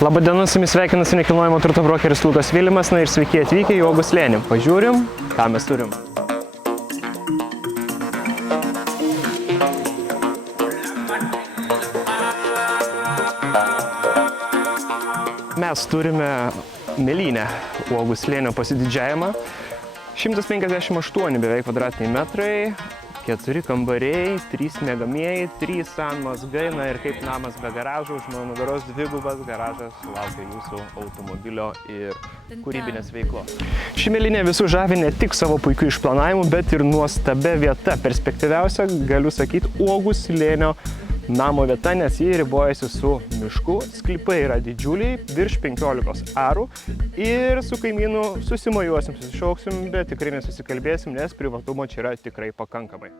Labadiena, su jumis sveikinasi nekilnojamo turto brokeris Lukas Vilimas, ir sveiki atvykę į Uogų slėnį. Pažiūrim, ką mes turim. Mes turime mėlynę Uogų slėnio pasididžiavimą. 158 beveik kvadratiniai metrai, 4 kambariai, 3 miegamieji, 3 sanmazgai, ir kaip namas be garažo, už mano nugaros dvigubas garažas laukia jūsų automobilio ir kūrybinės veiklos. Ši mėlynė visų žavi ne tik savo puikiu išplanavimu, bet ir nuostabia vieta. Perspektyviausia, galiu sakyti, Uogų slėnio namo vieta, nes jį ribojasi su mišku. Sklypai yra didžiuliai, virš 15 arų ir su kaimynu susimojuosim, susišauksim, bet tikrai nesusikalbėsim, nes privatumo čia yra tikrai pakankamai.